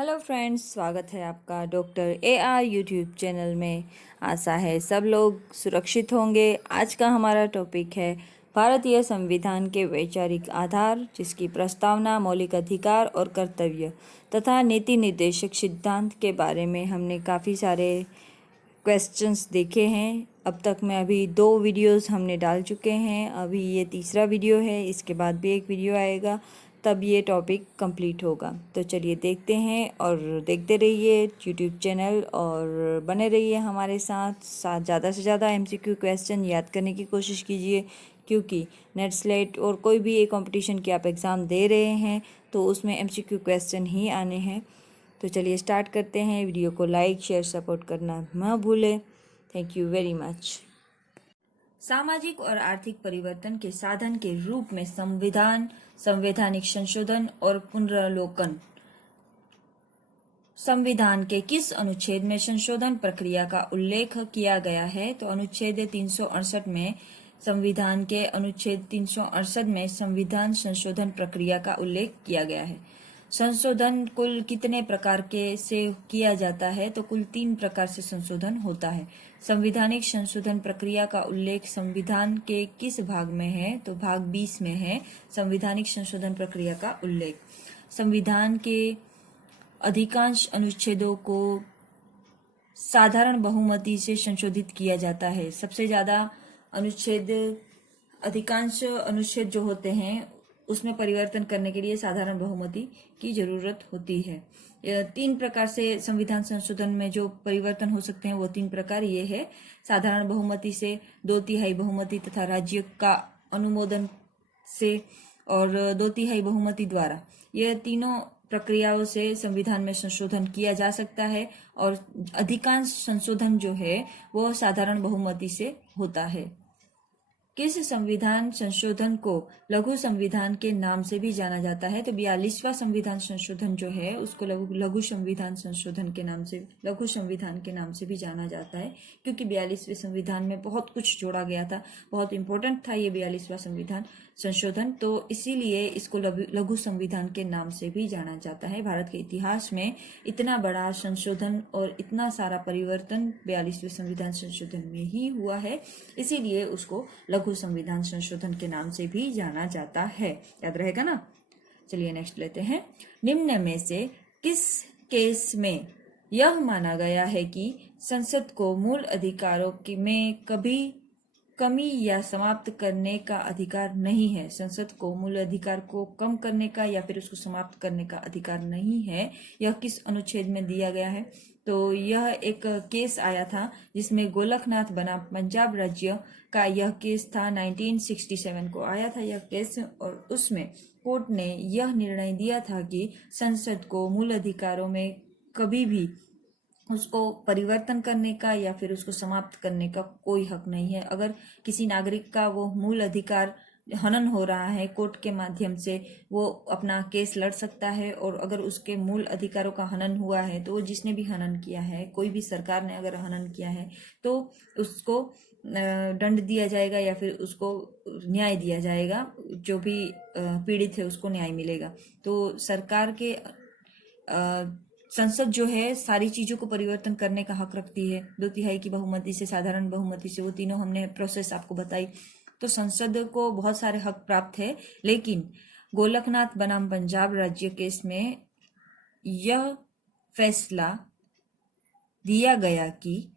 Hello friends, स्वागत है आपका डॉक्टर AR यूट्यूब चैनल में। आशा है सब लोग सुरक्षित होंगे। आज का हमारा टॉपिक है भारतीय संविधान के वैचारिक आधार, जिसकी प्रस्तावना, मौलिक अधिकार और कर्तव्य तथा नीति निर्देशक सिद्धांत के बारे में हमने काफ़ी सारे क्वेश्चंस देखे हैं। अब तक में अभी 2 वीडियोस हमने डाल चुके हैं। अभी ये तीसरा वीडियो है, इसके बाद भी एक वीडियो आएगा, तब ये टॉपिक कंप्लीट होगा। तो चलिए देखते हैं और देखते रहिए यूट्यूब चैनल और बने रहिए हमारे साथ। ज़्यादा से ज़्यादा MCQ क्वेश्चन याद करने की कोशिश कीजिए, क्योंकि नेट स्लेट और कोई भी एक कंपटीशन की आप एग्ज़ाम दे रहे हैं तो उसमें MCQ क्वेश्चन ही आने हैं। तो चलिए स्टार्ट करते हैं। वीडियो को लाइक, शेयर, सपोर्ट करना न भूलें। Thank you very much. सामाजिक और आर्थिक परिवर्तन के साधन के रूप में संविधान, संवैधानिक संशोधन और पुनरावलोकन। संविधान के किस अनुच्छेद में संशोधन प्रक्रिया का उल्लेख किया गया है? तो अनुच्छेद 368 में संविधान के अनुच्छेद 368 में संविधान संशोधन प्रक्रिया का उल्लेख किया गया है। संशोधन कुल कितने प्रकार के से किया जाता है? तो कुल 3 प्रकार से संशोधन होता है। संविधानिक संशोधन प्रक्रिया का उल्लेख संविधान के किस भाग में है? तो भाग 20 में है संविधानिक संशोधन प्रक्रिया का उल्लेख। संविधान के अधिकांश अनुच्छेदों को साधारण बहुमति से संशोधित किया जाता है। सबसे ज्यादा अधिकांश अनुच्छेद जो होते हैं उसमें परिवर्तन करने के लिए साधारण बहुमति की जरूरत होती है। 3 प्रकार से संविधान संशोधन में जो परिवर्तन हो सकते हैं वो 3 प्रकार ये है: साधारण बहुमति से, 2/3 बहुमति तथा राज्य का अनुमोदन से, और 2/3 बहुमति द्वारा। यह तीनों प्रक्रियाओं से संविधान में संशोधन किया जा सकता है, और अधिकांश संशोधन जो है वो साधारण बहुमति से होता है। किस संविधान संशोधन को लघु संविधान के नाम से भी जाना जाता है? तो 42वां संविधान संशोधन जो है उसको लघु संविधान संशोधन के नाम से, लघु संविधान के नाम से भी जाना जाता है, क्योंकि 42वें संविधान में बहुत कुछ जोड़ा गया था, बहुत इंपॉर्टेंट था ये 42वां संविधान संशोधन, तो इसीलिए इसको लघु संविधान के नाम से भी जाना जाता है। भारत के इतिहास में इतना बड़ा संशोधन और इतना सारा परिवर्तन 42वें संविधान संशोधन में ही हुआ है, इसीलिए उसको लघु संविधान संशोधन के नाम से भी जाना जाता है। याद रहेगा ना? चलिए नेक्स्ट लेते हैं। निम्न में से किस केस में यह माना गया है कि संसद को मूल अधिकारों में कभी कमी या समाप्त करने का अधिकार नहीं है? संसद को मूल अधिकार को कम करने का या फिर उसको समाप्त करने का अधिकार नहीं है। यह किस अनुच्छेद में दिया गया है? तो यह एक केस आया था जिसमें गोलकनाथ बनाम पंजाब राज्य का यह केस था। 1967 को आया था यह केस, और उसमें कोर्ट ने यह निर्णय दिया था कि संसद को मूल अधिकारों में कभी भी उसको परिवर्तन करने का या फिर उसको समाप्त करने का कोई हक नहीं है। अगर किसी नागरिक का वो मूल अधिकार हनन हो रहा है, कोर्ट के माध्यम से वो अपना केस लड़ सकता है, और अगर उसके मूल अधिकारों का हनन हुआ है तो जिसने भी हनन किया है, कोई भी सरकार ने अगर हनन किया है तो उसको दंड दिया जाएगा या फिर उसको न्याय दिया जाएगा। जो भी पीड़ित है उसको न्याय मिलेगा। तो सरकार के संसद जो है सारी चीजों को परिवर्तन करने का हक रखती है। 2/3 की बहुमति से, साधारण बहुमति से, वो तीनों हमने प्रोसेस आपको बताई। तो संसद को बहुत सारे हक प्राप्त है, लेकिन गोलकनाथ बनाम पंजाब राज्य केस में यह फैसला दिया गया कि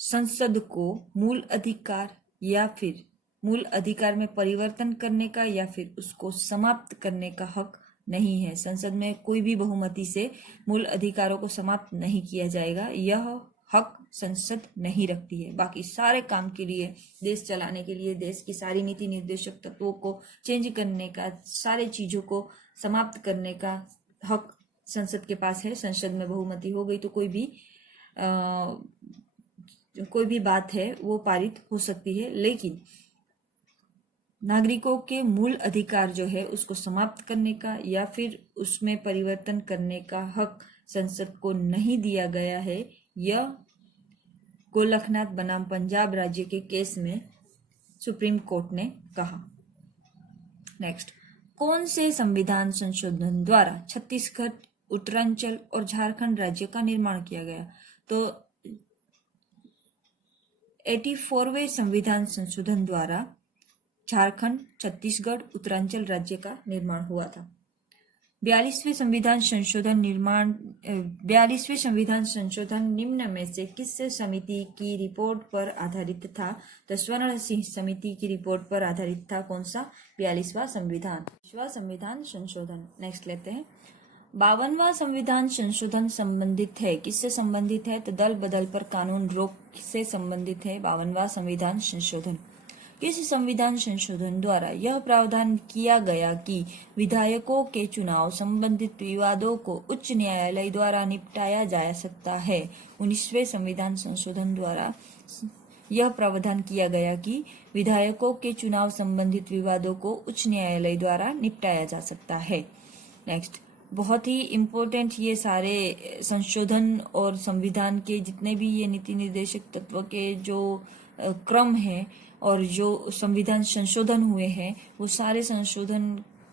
संसद को मूल अधिकार या फिर मूल अधिकार में परिवर्तन करने का या फिर उसको समाप्त करने का हक नहीं है। संसद में कोई भी बहुमति से मूल अधिकारों को समाप्त नहीं किया जाएगा, यह हक संसद नहीं रखती है। बाकी सारे काम के लिए, देश चलाने के लिए, देश की सारी नीति निर्देशक तत्वों को चेंज करने का, सारे चीजों को समाप्त करने का हक संसद के पास है। संसद में बहुमति हो गई तो कोई भी बात है वो पारित हो सकती है, लेकिन नागरिकों के मूल अधिकार जो है उसको समाप्त करने का या फिर उसमें परिवर्तन करने का हक संसद को नहीं दिया गया है। यह गोलकनाथ बनाम पंजाब राज्य के केस में सुप्रीम कोर्ट ने कहा। नेक्स्ट, कौन से संविधान संशोधन द्वारा छत्तीसगढ़ उत्तरांचल और झारखंड राज्य का निर्माण किया गया। तो 84वें संविधान संशोधन द्वारा झारखंड, छत्तीसगढ़, उत्तरांचल राज्य का निर्माण हुआ था। 42वें संविधान संशोधन निम्न में से किस समिति की रिपोर्ट पर आधारित था? तो स्वर्ण सिंह समिति की रिपोर्ट पर आधारित था। कौन सा? 42वां संविधान संशोधन। नेक्स्ट लेते हैं। 52वां संविधान संशोधन संबंधित है, किससे संबंधित है? तो दल बदल पर कानून रोक से संबंधित है 52वां संविधान संशोधन। किस संविधान संशोधन द्वारा यह प्रावधान किया गया कि विधायकों के चुनाव संबंधित विवादों को उच्च न्यायालय द्वारा निपटाया जा सकता है? 19वें संविधान संशोधन द्वारा यह प्रावधान किया गया कि विधायकों के चुनाव संबंधित विवादों को उच्च न्यायालय द्वारा निपटाया जा सकता है। नेक्स्ट, बहुत ही इम्पोर्टेंट ये सारे संशोधन और संविधान के जितने भी ये नीति निर्देशक तत्व के जो क्रम है और जो संविधान संशोधन हुए हैं वो सारे संशोधन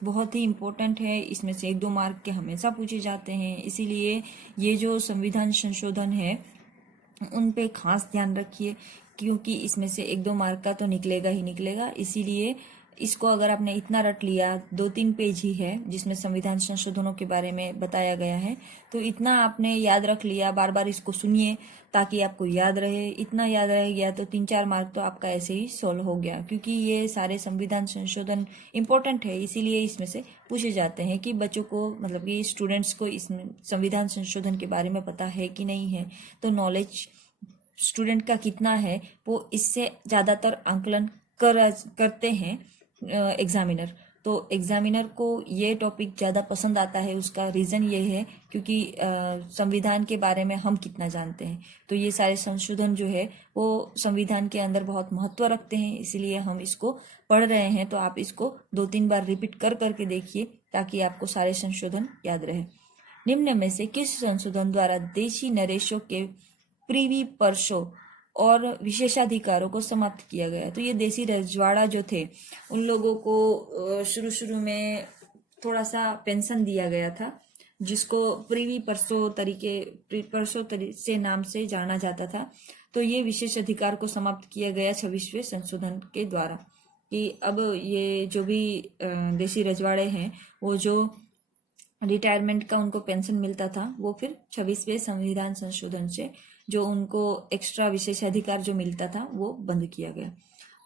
बहुत ही इम्पोर्टेंट है। इसमें से 1-2 मार्क के हमेशा पूछे जाते हैं, इसीलिए ये जो संविधान संशोधन है उन पे खास ध्यान रखिए, क्योंकि इसमें से 1-2 मार्क का तो निकलेगा ही निकलेगा। इसीलिए इसको अगर आपने इतना रट लिया, 2-3 पेज ही है जिसमें संविधान संशोधनों के बारे में बताया गया है, तो इतना आपने याद रख लिया। बार बार इसको सुनिए ताकि आपको याद रहे। इतना याद रह गया तो 3-4 मार्क तो आपका ऐसे ही सोल्व हो गया, क्योंकि ये सारे संविधान संशोधन इम्पोर्टेंट है। इसीलिए इसमें से पूछे जाते हैं कि बच्चों को, मतलब कि स्टूडेंट्स को इसमें संविधान संशोधन के बारे में पता है कि नहीं है। तो नॉलेज स्टूडेंट का कितना है वो इससे ज़्यादातर आंकलन करते हैं एग्जामिनर। तो एग्जामिनर को ये टॉपिक ज़्यादा पसंद आता है, उसका रीज़न ये है क्योंकि संविधान के बारे में हम कितना जानते हैं। तो ये सारे संशोधन जो है वो संविधान के अंदर बहुत महत्व रखते हैं, इसीलिए हम इसको पढ़ रहे हैं। तो आप इसको 2-3 बार रिपीट करके देखिए ताकि आपको सारे संशोधन याद रहे। निम्न में से किस संशोधन द्वारा देशी नरेशों के प्रीवी पर्सों और विशेषाधिकारों को समाप्त किया गया? तो ये देसी रजवाड़ा जो थे उन लोगों को शुरू में थोड़ा सा पेंशन दिया गया था, जिसको प्रीवी पर्सो से नाम से जाना जाता था। तो ये विशेष अधिकार को समाप्त किया गया 26वें संशोधन के द्वारा, कि अब ये जो भी देसी रजवाड़े हैं वो जो रिटायरमेंट का उनको पेंशन मिलता था वो फिर 26वें संविधान संशोधन से जो उनको एक्स्ट्रा विशेषाधिकार जो मिलता था वो बंद किया गया।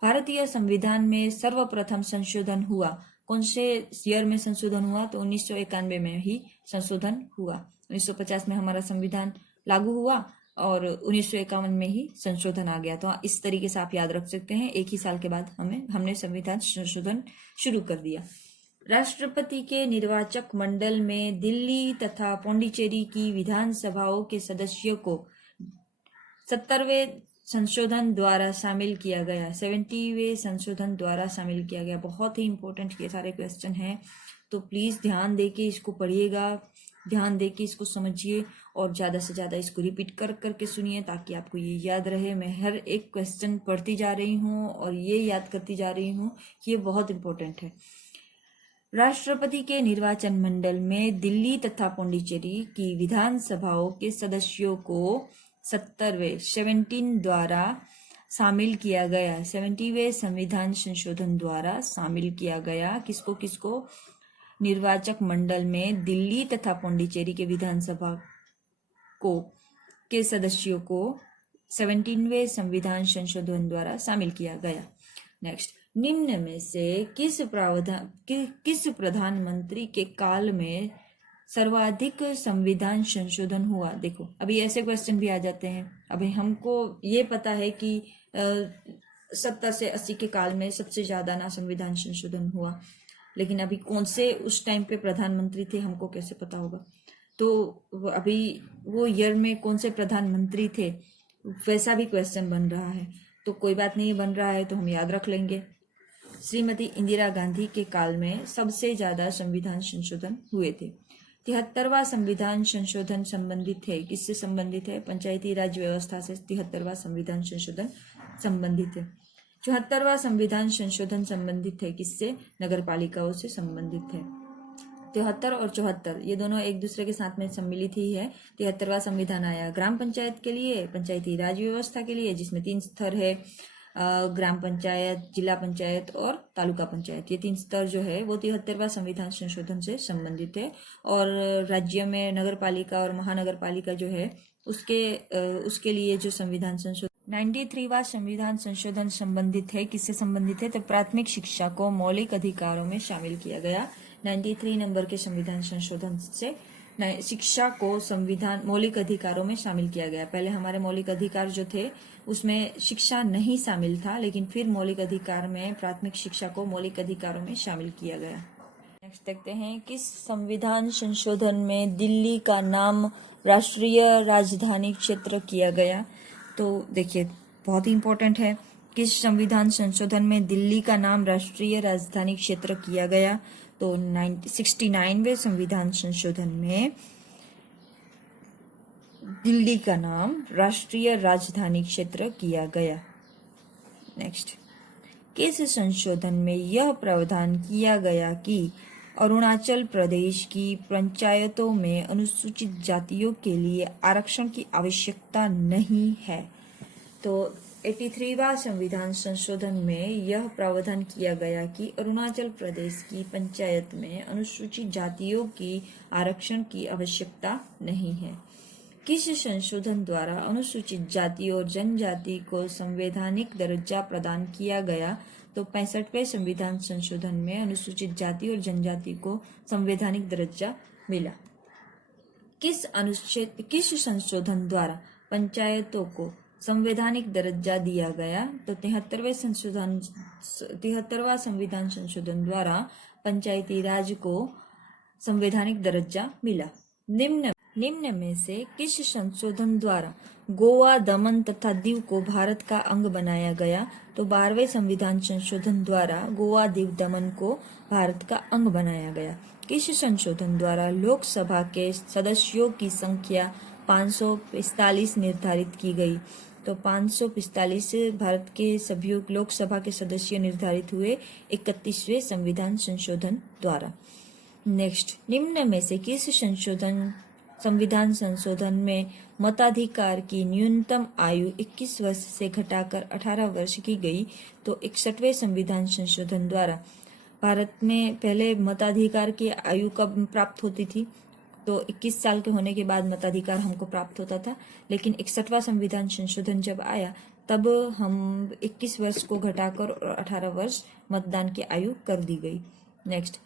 भारतीय संविधान में सर्वप्रथम संशोधन हुआ, कौन से ईयर में संशोधन हुआ? तो 1991 में ही संशोधन हुआ। 1950 में हमारा संविधान लागू हुआ और 1951 में ही संशोधन आ गया। तो इस तरीके से आप याद रख सकते हैं, एक ही साल के बाद हमने संविधान संशोधन शुरू कर दिया। राष्ट्रपति के निर्वाचक मंडल में दिल्ली तथा पौंडीचेरी की विधानसभाओं के सदस्यों को 70वें संशोधन द्वारा शामिल किया गया। 70वें संशोधन द्वारा शामिल किया गया। बहुत ही इंपॉर्टेंट ये सारे क्वेश्चन हैं, तो प्लीज ध्यान देके इसको पढ़िएगा, ध्यान देके इसको समझिए और ज्यादा से ज्यादा इसको रिपीट करके सुनिए ताकि आपको ये याद रहे। मैं हर एक क्वेश्चन पढ़ती जा रही हूँ और ये याद करती जा रही हूँ कि ये बहुत इंपॉर्टेंट है। राष्ट्रपति के निर्वाचन मंडल में दिल्ली तथा पौंडीचेरी की विधानसभाओं के सदस्यों को 17वें द्वारा शामिल किया गया। 70वें संविधान संशोधन द्वारा शामिल किया गया। किसको? निर्वाचक मंडल में दिल्ली तथा पौंडीचेरी के विधानसभा के सदस्यों को 17वें संविधान संशोधन द्वारा शामिल किया गया। नेक्स्ट, निम्न में से किस प्रधानमंत्री के काल में सर्वाधिक संविधान संशोधन हुआ? देखो, अभी ऐसे क्वेश्चन भी आ जाते हैं। अभी हमको ये पता है कि 70 से 80 के काल में सबसे ज्यादा ना संविधान संशोधन हुआ, लेकिन अभी कौन से उस टाइम पे प्रधानमंत्री थे हमको कैसे पता होगा? तो अभी वो ईयर में कौन से प्रधानमंत्री थे वैसा भी क्वेश्चन बन रहा है। तो कोई बात नहीं, बन रहा है तो हम याद रख लेंगे। श्रीमती इंदिरा गांधी के काल में सबसे ज्यादा संविधान संशोधन हुए थे। 73वां संविधान संशोधन संबंधित है, किससे संबंधित है? पंचायती राज व्यवस्था से 73वां संविधान संशोधन संबंधित है। 74वां संविधान संशोधन संबंधित है किससे? नगर पालिकाओं से संबंधित है। 73 और 74 ये दोनों एक दूसरे के साथ में सम्मिलित ही है। 73वां संविधान आया ग्राम पंचायत के लिए, पंचायती राज व्यवस्था के लिए, जिसमें 3 स्तर है, ग्राम पंचायत, जिला पंचायत और तालुका पंचायत। ये 3 स्तर जो है वो 73वां संविधान संशोधन से संबंधित है। और राज्य में नगर पालिका और महानगर पालिका जो है उसके लिए जो संविधान संशोधन 93वां संविधान संशोधन संबंधित है, किससे संबंधित है? तो प्राथमिक शिक्षा को मौलिक अधिकारों में शामिल किया गया। 93 नंबर के संविधान संशोधन से शिक्षा को संविधान मौलिक अधिकारों में शामिल किया गया। पहले हमारे मौलिक अधिकार जो थे उसमें शिक्षा नहीं शामिल था, लेकिन फिर मौलिक अधिकार में प्राथमिक शिक्षा को मौलिक अधिकारों में शामिल किया गया। नेक्स्ट देखते हैं, किस संविधान संशोधन में दिल्ली का नाम राष्ट्रीय राजधानी क्षेत्र किया गया? तो देखिए बहुत ही इंपॉर्टेंट है, किस संविधान संशोधन में दिल्ली का नाम राष्ट्रीय राजधानी क्षेत्र किया गया? तो 69वें संविधान संशोधन में दिल्ली का नाम राष्ट्रीय राजधानी क्षेत्र किया गया। नेक्स्ट, किस संशोधन में यह प्रावधान किया गया कि अरुणाचल प्रदेश की पंचायतों में अनुसूचित जातियों के लिए आरक्षण की आवश्यकता नहीं है? तो 83वां संविधान संशोधन में यह प्रावधान किया गया कि अरुणाचल प्रदेश की पंचायत में अनुसूचित जातियों की आरक्षण की आवश्यकता नहीं है। किस संशोधन द्वारा अनुसूचित जाति और जनजाति को संवैधानिक दर्जा प्रदान किया गया? तो 65वें संविधान संशोधन में अनुसूचित जाति और जनजाति को संवैधानिक दर्जा मिला। किस संशोधन द्वारा पंचायतों को संवैधानिक दर्जा दिया गया? तो 73वां संविधान संशोधन द्वारा पंचायती राज को संवैधानिक दर्जा मिला। निम्न में से किस संशोधन द्वारा गोवा, दमन तथा दीव को भारत का अंग बनाया गया? तो 12वें संविधान संशोधन द्वारा गोवा, दीव, दमन को भारत का अंग बनाया गया। किस संशोधन द्वारा लोकसभा के सदस्यों की संख्या 545 निर्धारित की गई? तो 545 भारत के सभी लोकसभा के सदस्य निर्धारित हुए 31वें संविधान संशोधन द्वारा। नेक्स्ट, निम्न में से किस संविधान संशोधन में मताधिकार की न्यूनतम आयु 21 वर्ष से घटाकर 18 वर्ष की गई? तो 61वें संविधान संशोधन द्वारा भारत में पहले मताधिकार की आयु कब प्राप्त होती थी? तो 21 साल के होने के बाद मताधिकार हमको प्राप्त होता था, लेकिन 61वां संविधान संशोधन जब आया तब हम 21 वर्ष को घटाकर 18 वर्ष मतदान की आयु कर दी गई। नेक्स्ट,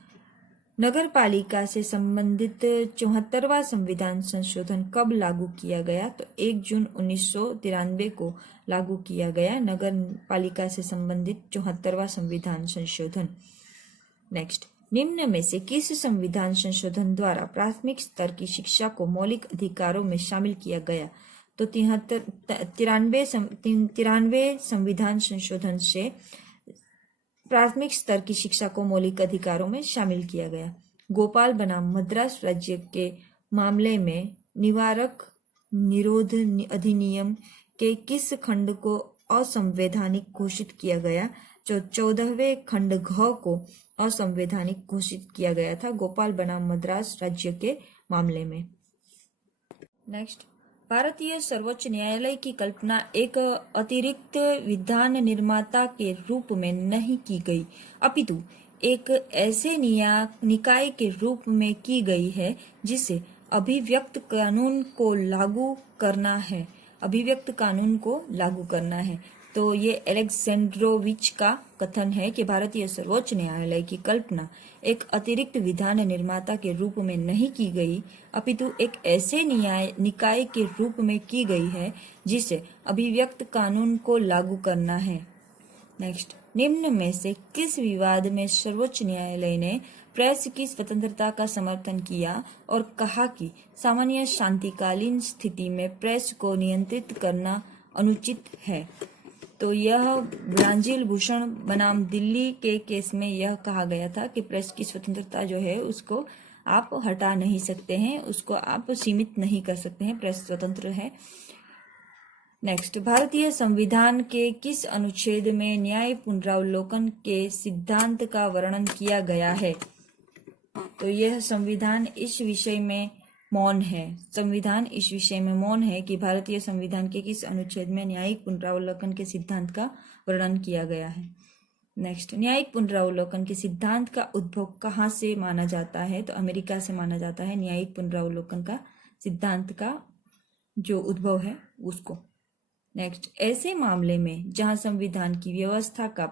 नगर पालिका से संबंधित 74वां संविधान संशोधन कब लागू किया गया? तो 1 जून 1993 को लागू किया गया नगर पालिका से संबंधित 74वां संविधान संशोधन। नेक्स्ट, निम्न में से किस संविधान संशोधन द्वारा प्राथमिक स्तर की शिक्षा को मौलिक अधिकारों में शामिल किया गया? तो 93वें संविधान संशोधन से प्राथमिक स्तर की शिक्षा को मौलिक अधिकारों में शामिल किया गया। गोपाल बनाम मद्रास राज्य के मामले में निवारक निरोध अधिनियम के किस खंड को असंवैधानिक घोषित किया गया? जो 14वें खंड घ को असंवैधानिक घोषित किया गया था गोपाल बनाम मद्रास राज्य के मामले में। नेक्स्ट, भारतीय सर्वोच्च न्यायालय की कल्पना एक अतिरिक्त विधान निर्माता के रूप में नहीं की गई, अपितु एक ऐसे निकाय के रूप में की गई है जिसे अभिव्यक्त कानून को लागू करना है। अभिव्यक्त कानून को लागू करना है। तो ये एलेक्जेंड्रोविच का कथन है कि भारतीय सर्वोच्च न्यायालय की कल्पना एक अतिरिक्त विधान निर्माता के रूप में नहीं की गई, अपितु एक ऐसे निकाय के रूप में की गई है जिसे अभिव्यक्त कानून को लागू करना है। नेक्स्ट, निम्न में से किस विवाद में सर्वोच्च न्यायालय ने प्रेस की स्वतंत्रता का समर्थन किया और कहा कि सामान्य शांतिकालीन स्थिति में प्रेस को नियंत्रित करना अनुचित है? तो यह ब्रांजिल भूषण बनाम दिल्ली के केस में यह कहा गया था कि प्रेस की स्वतंत्रता जो है उसको आप हटा नहीं सकते हैं, उसको आप सीमित नहीं कर सकते हैं, प्रेस स्वतंत्र है। नेक्स्ट, भारतीय संविधान के किस अनुच्छेद में न्याय पुनरावलोकन के सिद्धांत का वर्णन किया गया है? तो यह संविधान इस विषय में मौन है। संविधान इस विषय में मौन है कि भारतीय संविधान के किस अनुच्छेद में न्यायिक पुनरावलोकन के सिद्धांत का वर्णन किया गया है। नेक्स्ट, न्यायिक पुनरावलोकन के सिद्धांत का उद्भव कहाँ से माना जाता है? तो अमेरिका से माना जाता है न्यायिक पुनरावलोकन का सिद्धांत का जो उद्भव है उसको। नेक्स्ट, ऐसे मामले में जहां संविधान की व्यवस्था का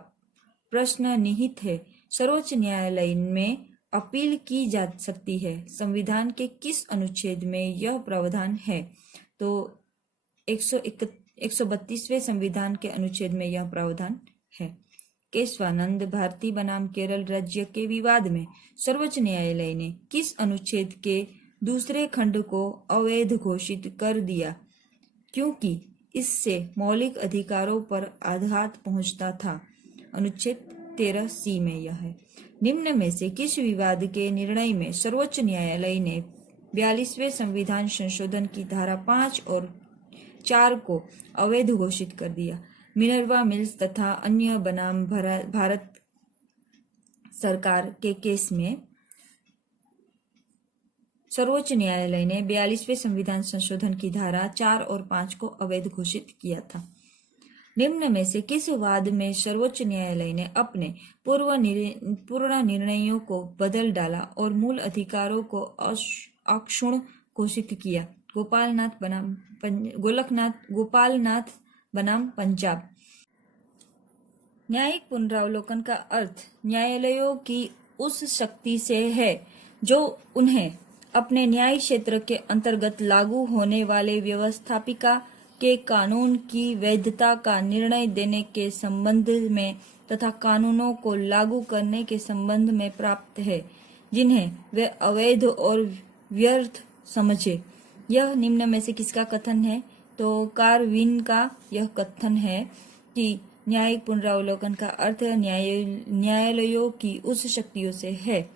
प्रश्न निहित है, सर्वोच्च न्यायालय में अपील की जा सकती है। संविधान के किस अनुच्छेद में यह प्रावधान है? तो 132वें संविधान के अनुच्छेद में यह प्रावधान है। केशवानंद भारती बनाम केरल राज्य के विवाद में सर्वोच्च न्यायालय ने किस अनुच्छेद के दूसरे खंड को अवैध घोषित कर दिया, क्योंकि इससे मौलिक अधिकारों पर आघात पहुंचता था? अनुच्छेद 13C में यह है। निम्न में से किस विवाद के निर्णय में सर्वोच्च न्यायालय ने 42वें संविधान संशोधन की धारा 5 और 4 को अवैध घोषित कर दिया? मिनर्वा मिल्स तथा अन्य बनाम भारत सरकार के केस में सर्वोच्च न्यायालय ने 42वें संविधान संशोधन की धारा 4 और 5 को अवैध घोषित किया था। निम्न में से किस वाद में सर्वोच्च न्यायालय ने अपने पूर्ण निर्णयों को बदल डाला और मूल अधिकारों को अक्षुण्ण घोषित किया? गोपालनाथ बनाम पंजाब। न्यायिक पुनरावलोकन का अर्थ न्यायालयों की उस शक्ति से है जो उन्हें अपने न्याय क्षेत्र के अंतर्गत लागू होने वाले व्यवस्थापिका के कानून की वैधता का निर्णय देने के संबंध में तथा कानूनों को लागू करने के संबंध में प्राप्त है, जिन्हें वे अवैध और व्यर्थ समझे। यह निम्न में से किसका कथन है? तो कार्विन का यह कथन है कि न्यायिक पुनरावलोकन का अर्थ न्यायालयों की उस शक्तियों से है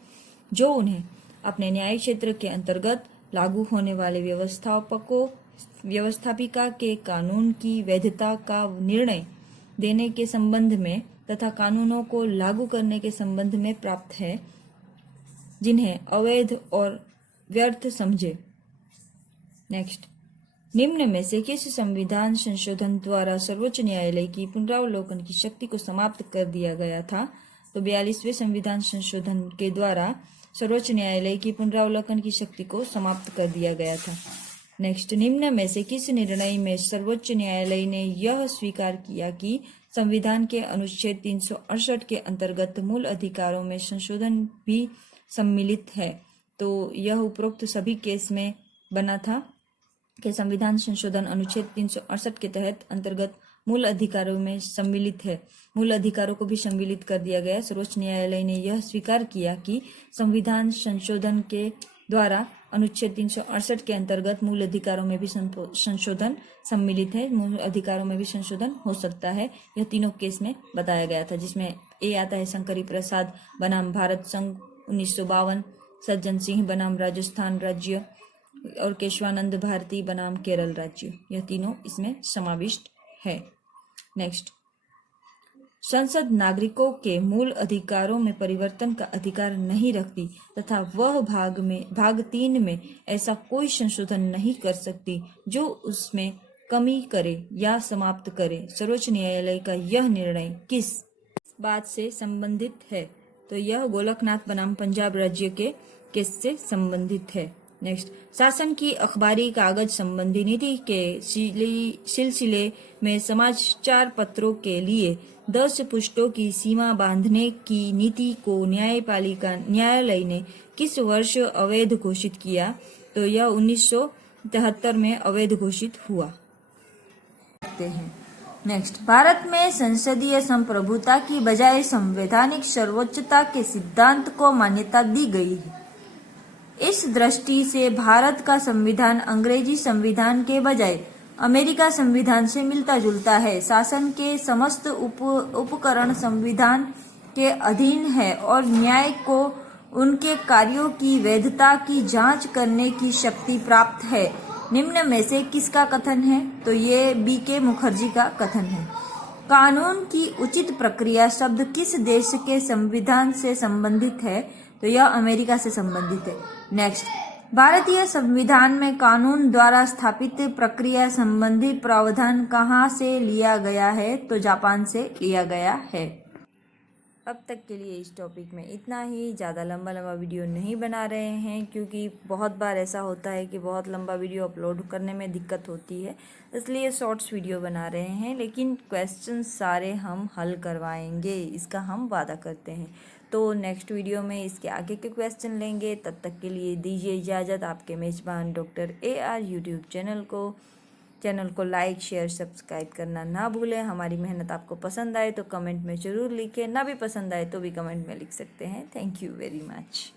जो उन्हें अपने न्याय क्षेत्र के अंतर्गत लागू होने वाले व्यवस्थापिका के कानून की वैधता का निर्णय देने के संबंध में तथा कानूनों को लागू करने के संबंध में प्राप्त है, जिन्हें अवैध और व्यर्थ समझे। नेक्स्ट, निम्न में से किस संविधान संशोधन द्वारा सर्वोच्च न्यायालय की पुनरावलोकन की शक्ति को समाप्त कर दिया गया था? तो 42वें संविधान संशोधन के द्वारा सर्वोच्च न्यायालय की पुनरावलोकन की शक्ति को समाप्त कर दिया गया था। नेक्स्ट, निम्न में से किस निर्णय में सर्वोच्च न्यायालय ने यह स्वीकार किया कि संविधान के अनुच्छेद 368 के अंतर्गत मूल अधिकारों में संशोधन भी सम्मिलित है? तो यह उपरोक्त सभी केस में बना था कि संविधान संशोधन अनुच्छेद 368 के तहत अंतर्गत मूल अधिकारों में सम्मिलित है। मूल अधिकारों को भी सम्मिलित कर दिया गया। सर्वोच्च न्यायालय ने यह स्वीकार किया कि संविधान संशोधन के द्वारा अनुच्छेद 368 के अंतर्गत मूल अधिकारों में भी संशोधन सम्मिलित है, मूल अधिकारों में भी संशोधन हो सकता है। यह तीनों केस में बताया गया था, जिसमें ए आता है शंकरी प्रसाद बनाम भारत संघ 1952, सज्जन सिंह बनाम राजस्थान राज्य और केशवानंद भारती बनाम केरल राज्य। यह तीनों इसमें समाविष्ट है। नेक्स्ट, संसद नागरिकों के मूल अधिकारों में परिवर्तन का अधिकार नहीं रखती तथा वह भाग 3 में ऐसा कोई संशोधन नहीं कर सकती जो उसमें कमी करे या समाप्त करे। सर्वोच्च न्यायालय का यह निर्णय किस बात से संबंधित है? तो यह गोलकनाथ बनाम पंजाब राज्य के केस से संबंधित है। नेक्स्ट, शासन की अखबारी कागज संबंधी नीति के सिलसिले में समाचार पत्रों के लिए 10 पृष्ठों की सीमा बांधने की नीति को न्यायालय ने किस वर्ष अवैध घोषित किया? तो यह 1973 में अवैध घोषित हुआ। नेक्स्ट, भारत में संसदीय संप्रभुता की बजाय संवैधानिक सर्वोच्चता के सिद्धांत को मान्यता दी गई है। इस दृष्टि से भारत का संविधान अंग्रेजी संविधान के बजाय अमेरिका संविधान से मिलता जुलता है। शासन के समस्त उपकरण संविधान के अधीन है और न्याय को उनके कार्यों की वैधता की जांच करने की शक्ति प्राप्त है। निम्न में से किसका कथन है? तो ये BK मुखर्जी का कथन है। कानून की उचित प्रक्रिया शब्द किस देश के संविधान से संबंधित है? तो यह अमेरिका से संबंधित है। नेक्स्ट, भारतीय संविधान में कानून द्वारा स्थापित प्रक्रिया संबंधी प्रावधान कहाँ से लिया गया है? तो जापान से लिया गया है। अब तक के लिए इस टॉपिक में इतना ही। ज़्यादा लंबा वीडियो नहीं बना रहे हैं क्योंकि बहुत बार ऐसा होता है कि बहुत लंबा वीडियो अपलोड करने में दिक्कत होती है, इसलिए शॉर्ट्स वीडियो बना रहे हैं। लेकिन क्वेश्चन सारे हम हल करवाएंगे, इसका हम वादा करते हैं। तो नेक्स्ट वीडियो में इसके आगे के क्वेश्चन लेंगे। तब तक के लिए दीजिए इजाज़त। आपके मेज़बान डॉक्टर AR यूट्यूब चैनल को लाइक, शेयर, सब्सक्राइब करना ना भूलें। हमारी मेहनत आपको पसंद आए तो कमेंट में ज़रूर लिखें, ना भी पसंद आए तो भी कमेंट में लिख सकते हैं। Thank you very much.